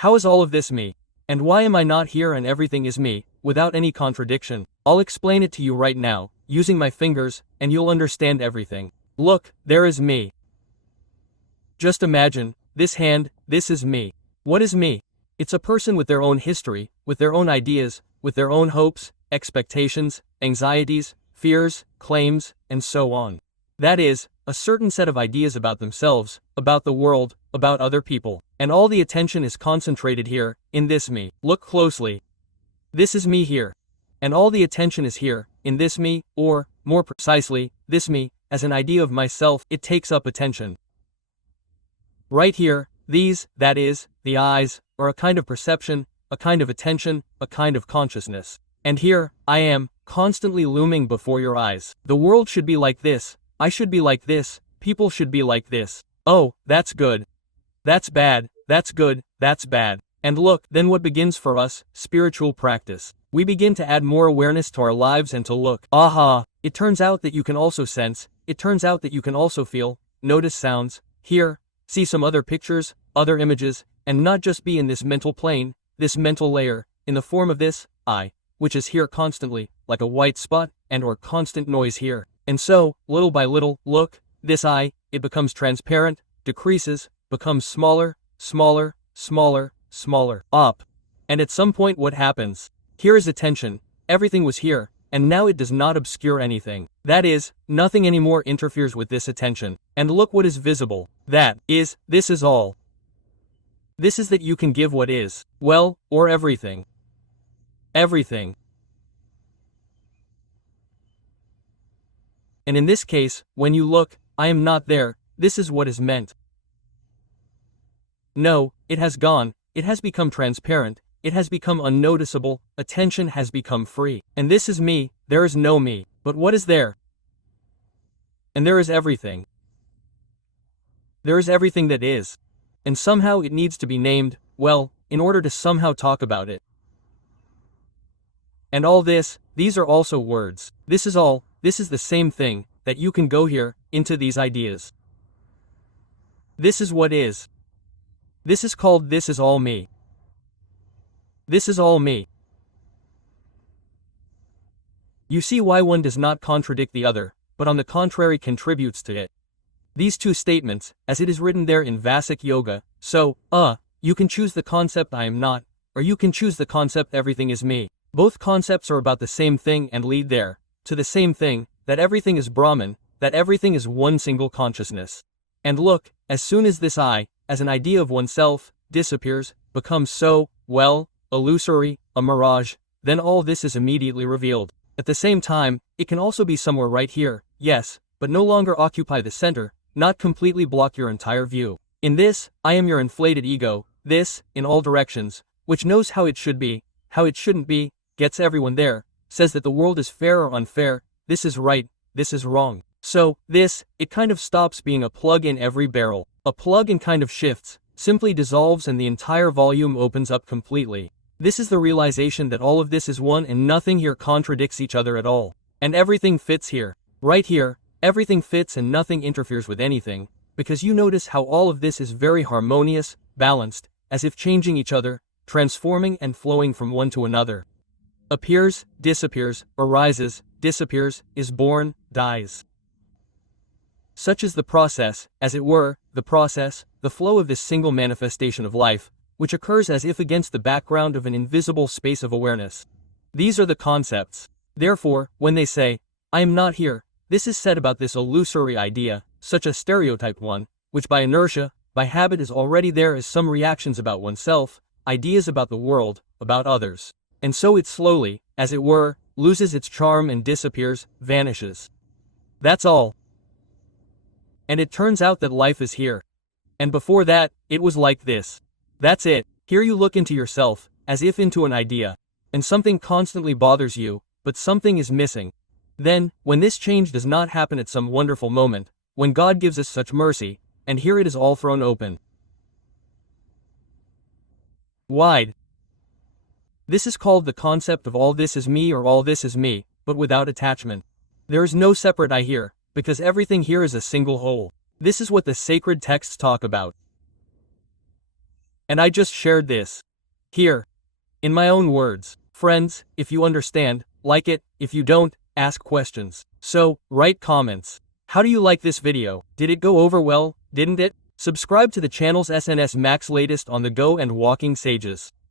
How is all of this me? And why am I not here and everything is me, without any contradiction? I'll explain it to you right now, using my fingers, and you'll understand everything. Look, there is me. Just imagine, this hand, this is me. What is me? It's a person with their own history, with their own ideas, with their own hopes, expectations, anxieties, fears, claims, and so on. That is, a certain set of ideas about themselves, about the world, about other people. And all the attention is concentrated here, in this me. Look closely. This is me here. And all the attention is here, in this me, or, more precisely, this me, as an idea of myself. It takes up attention. Right here, these, that is, the eyes, are a kind of perception, a kind of attention, a kind of consciousness. And here, I am, constantly looming before your eyes. The world should be like this, I should be like this, people should be like this. Oh, that's good. That's bad, that's good, that's bad. And look, then what begins for us? Spiritual practice. We begin to add more awareness to our lives and to look. Aha! It turns out that you can also sense, it turns out that you can also feel, notice sounds, hear, see some other pictures, other images, and not just be in this mental plane, this mental layer, in the form of this, I, which is here constantly, like a white spot, and or constant noise here. And so, little by little, look, this I, it becomes transparent, decreases, becomes smaller, smaller, smaller, smaller, up. And at some point what happens? Here is attention, everything was here, and now it does not obscure anything. That is, nothing anymore interferes with this attention. And look what is visible. That is, this is all. This is that you can give what is, well, or everything. Everything. And in this case, when you look, I am not there, this is what is meant. No, it has gone, it has become transparent, it has become unnoticeable, attention has become free. And this is me, there is no me. But what is there? And there is everything. There is everything that is. And somehow it needs to be named, well, in order to somehow talk about it. And all this, these are also words. This is all, this is the same thing, that you can go here, into these ideas. This is what is. This is called this is all me. This is all me. You see why one does not contradict the other, but on the contrary contributes to it. These two statements, as it is written there in Vasic Yoga, so, you can choose the concept I am not, or you can choose the concept everything is me. Both concepts are about the same thing and lead there, to the same thing, that everything is Brahman, that everything is one single consciousness. And look, as soon as this I, as an idea of oneself, disappears, becomes so, well, illusory, a mirage, then all this is immediately revealed. At the same time, it can also be somewhere right here, yes, but no longer occupy the center, not completely block your entire view. In this, I am your inflated ego, this, in all directions, which knows how it should be, how it shouldn't be, gets everyone there, says that the world is fair or unfair, this is right, this is wrong. So, this, it kind of stops being a plug in every barrel. A plug and kind of shifts, simply dissolves and the entire volume opens up completely. This is the realization that all of this is one and nothing here contradicts each other at all. And everything fits here. Right here, everything fits and nothing interferes with anything, because you notice how all of this is very harmonious, balanced, as if changing each other, transforming and flowing from one to another. Appears, disappears, arises, disappears, is born, dies. Such is the process, as it were, the process, the flow of this single manifestation of life, which occurs as if against the background of an invisible space of awareness. These are the concepts. Therefore, when they say, I am not here, this is said about this illusory idea, such a stereotyped one, which by inertia, by habit is already there as some reactions about oneself, ideas about the world, about others. And so it slowly, as it were, loses its charm and disappears, vanishes. That's all. And it turns out that life is here. And before that, it was like this. That's it. Here you look into yourself, as if into an idea. And something constantly bothers you, but something is missing. Then, when this change does not happen at some wonderful moment, when God gives us such mercy, and here it is all thrown open. Wide. This is called the concept of all this is me or all this is me, but without attachment. There is no separate I here, because everything here is a single whole. This is what the sacred texts talk about. And I just shared this here, in my own words. Friends, if you understand, like it. If you don't, ask questions. So, write comments. How do you like this video? Did it go over well, didn't it? Subscribe to the channel's SNS Max latest on the go and walking sages.